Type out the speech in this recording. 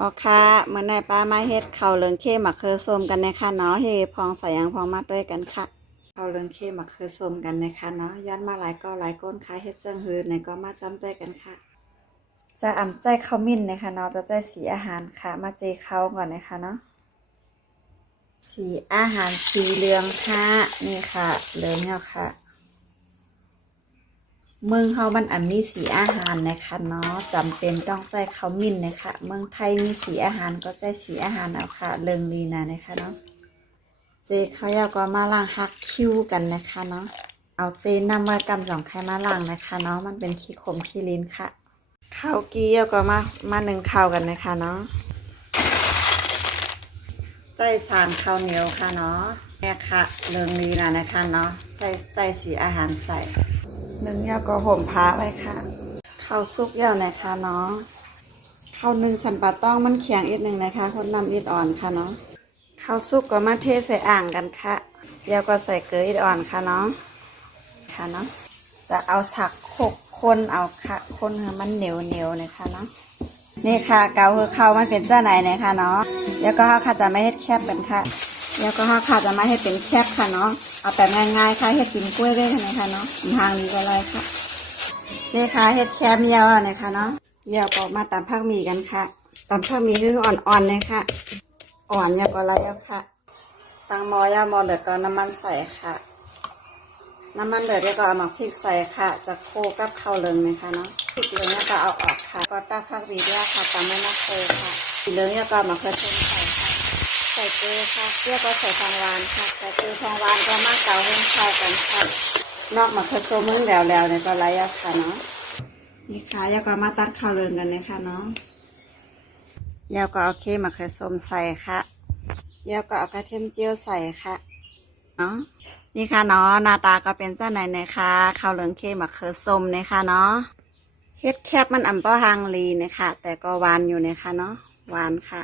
อ๋อค่ะเมื่อในป้ามาเฮ็ดข้าวเหลืองเข้มมะเขือส้มกันนะคะเนาะเฮพองใส่ยังพองมาด้วยกันค่ะข้าวเหลืองเข้มมะเขือส้มกันนะคะเนาะย้อนมาหลายก็หลายก้นค่ะเฮ็ดเจิงฮือในก็มาจำด้วยกันค่ะจะอ่ำใจข้าวมิ้นนะคะเนาะจะใจสีอาหารค่ะมาเจข้าวก่อนนะคะเนาะสีอาหารสีเหลืองค่ะนี่ค่ะเหลืองเนี่ยค่ะเมืองเฮามันมีสีอาหารนะคะเนาะจำเป็นต้องใจข้าวมิ้นนะคะเมืองไทยมีสีอาหารก็ใจสีอาหารเอาค่ะเริงลีนะนะคะเนาะเจเขาอยากก็มาล้างฮักคิ้วกันนะคะเนาะเอาเจนำมากำสองไข่มาล้างนะคะเนาะมันเป็นขี้ขมขี้ลิ้นค่ะข้าวกี้ก็มานึ่งข้าวกันนะคะเนาะใส่สารข้าวเหนียวค่ะเนาะเนี่ยค่ะเริงลีนะนะคะเนาะใส่สีอาหารใส่นึ่งยาก็ห่มผ้าไว้ค่ะข้าวซุกยาวนะคะเนาะข้าวนึ่งสันปะต้องมันเขียงอีกหนึ่งนะคะคนนำอีกอ่อนค่ะเนาะข้าวซุกก็มาเทใส่อ่างกันค่ะเดี๋ยวก็ใส่เกลืออีกอ่อนค่ะเนาะค่ะเนาะจะเอาสักคนเอาค่ะคนให้มันเหนียวนะคะเนาะนี่ค่ะเกาคือข้าวมันเป็นเจ้าไหนนะคะเนาะแล้วก็ข้าจะไม่ให้แคบกันค่ะแล้วก็ข้าจะไม่ให้เป็นแคบค่ะเนาะเอาแบบง่ายๆค่ะเฮ็ดกินกล้วยได้นะคะเนาะทางนี้ก็เลยค่ะนี่ค่ะเฮ็ดแคบยาวนะคะเนาะเดี๋ยวก็มาตำผักหมี่กันค่ะตำผักหมี่คืออ่อนๆเลยค่ะอ่อนยาวก็ไรแล้วค่ะตั้งหม้อยาหม้อเดือดก็น้ำมันใส่ค่ะน้ำมันเดือดแล้วก็เอามาพริกใส่ค่ะจะโคกับข้าวเหลืองนะคะเนาะพริกเหลืองก็เอาออกค่ะก็ตั้งผักหมี่ด้วยค่ะตำไม่น่าโคค่ะสีเหลืองแล้วก็มาเขือเทศใส่ค่ะใส่เกลือค่ะเกลือก็ใส่ทองหวานค่ะใส่เกลือทองหวานก็มาเกาให้เข้ากันค่ะนอกมาเขือส้มมึงแล้วเนี่ยก็ไรอะค่ะเนาะนี่ค่ะแล้วก็มาตัดข้าวเหลืองกันนะคะเนาะแล้วก็เอาเค็มมะเขือส้มใส่ค่ะแล้วก็เอากระเทียมเจียวใส่ค่ะเนาะนี่ค่ะเนาะหน้าตาก็เป็นเจ้าไหนนะคะข้าวเหลืองเค็มมะเขือส้มนะคะเนาะเฮ็ดแคบมันอ่ำป้อฮังลีนะคะแต่ก็หวานอยู่นะคะเนาะหวานค่ะ